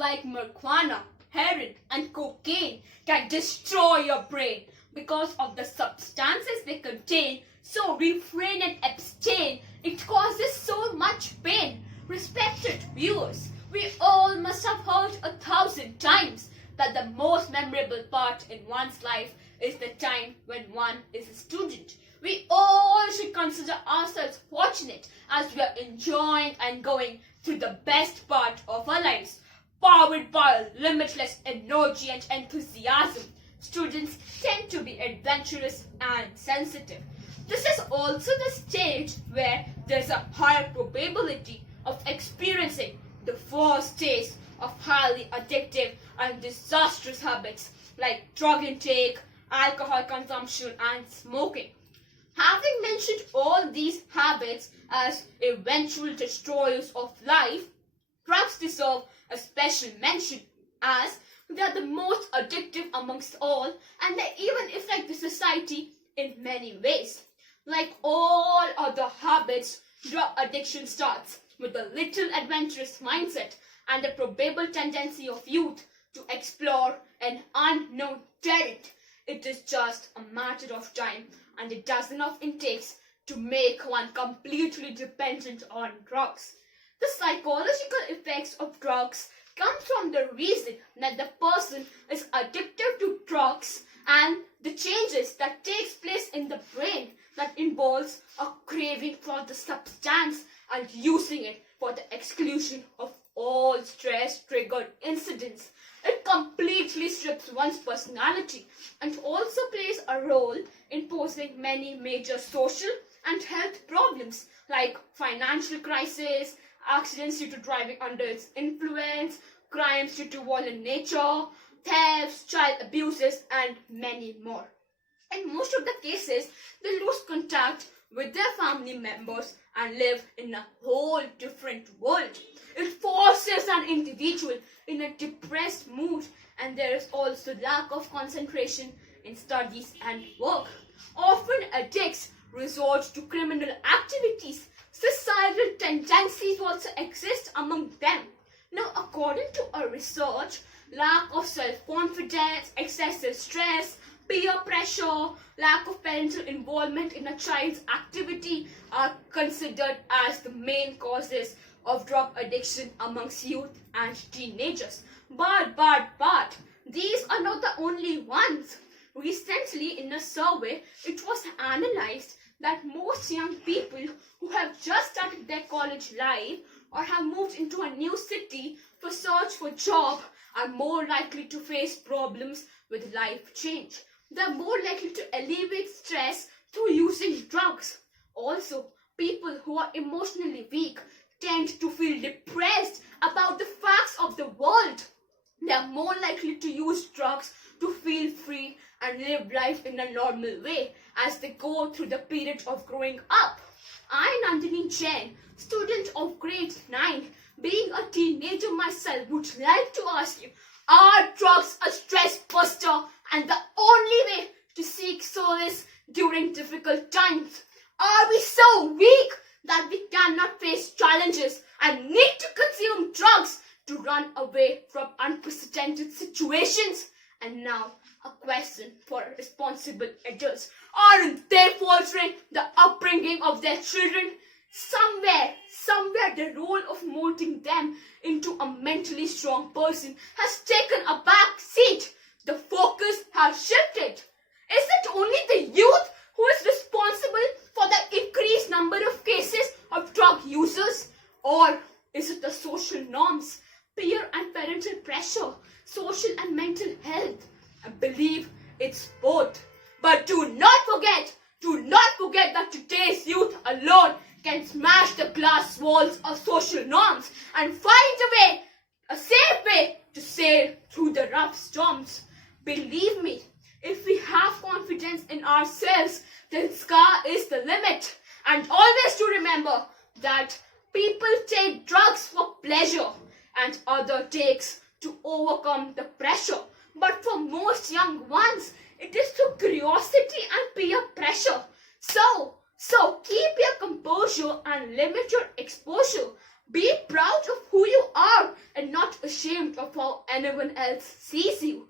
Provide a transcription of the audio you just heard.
like marijuana, heroin, and cocaine can destroy your brain because of the substances they contain. So refrain and abstain. It causes so much pain. Respected viewers, we all must have heard 1,000 times that the most memorable part in one's life is the time when one is a student. We all should consider ourselves fortunate as we are enjoying and going through the best part of our lives. Powered by limitless energy and enthusiasm, students tend to be adventurous and sensitive. This is also the stage where there's a higher probability of experiencing the first taste of highly addictive and disastrous habits like drug intake, alcohol consumption, and smoking. Having mentioned all these habits as eventual destroyers of life, drugs deserve a special mention as they are the most addictive amongst all, and they even affect the society in many ways. Like all other habits, drug addiction starts with a little adventurous mindset and the probable tendency of youth to explore an unknown terrain. It is just a matter of time and a dozen of intakes to make one completely dependent on drugs. The psychological effects of drugs come from the reason that the person is addicted to drugs and the changes that takes place in the brain that involves a craving for the substance and using it for the exclusion of all stress-triggered incidents. It completely strips one's personality and also plays a role in posing many major social and health problems like financial crisis, accidents due to driving under its influence, crimes due to violent nature, thefts, child abuses, and many more. In most of the cases, they lose contact with their family members and live in a whole different world. It forces an individual in a depressed mood, and there is also lack of concentration in studies and work. Often addicts resort to criminal activities. Societal tendencies also exist among them. Now, according to a research, lack of self-confidence, excessive stress, peer pressure, lack of parental involvement in a child's activity are considered as the main causes of drug addiction amongst youth and teenagers. But, these are not the only ones. Recently, in a survey, it was analyzed that most young people who have just started their college life or have moved into a new city for search for job are more likely to face problems with life change. They are more likely to alleviate stress through using drugs. Also, people who are emotionally weak tend to feel depressed about the facts of the world. They are more likely to use drugs to feel free and live life in a normal way as they go through the period of growing up. I, Nandini Jain, student of grade 9, being a teenager myself, would like to ask you, are drugs a stress buster and the only way to seek solace during difficult times? Are we so weak that we cannot face challenges and need to consume drugs to run away from unprecedented situations? And now, a question for responsible adults. Aren't they faltering the upbringing of their children? Somewhere the role of molding them into a mentally strong person has taken a back seat. The focus has shifted. Is it only the youth who is responsible for the increased number of cases of drug users? Or is it the social norms, peer and parental pressure, social and mental health? I believe it's both. But do not forget that today's youth alone can smash the glass walls of social norms and find a safe way to sail through the rough storms. Believe me, if we have confidence in ourselves, then sky is the limit. And always to remember that people take drugs for pleasure and other takes to overcome the pressure. But for most young ones, it is through curiosity and peer pressure. So keep your composure and limit your exposure. Be proud of who you are and not ashamed of how anyone else sees you.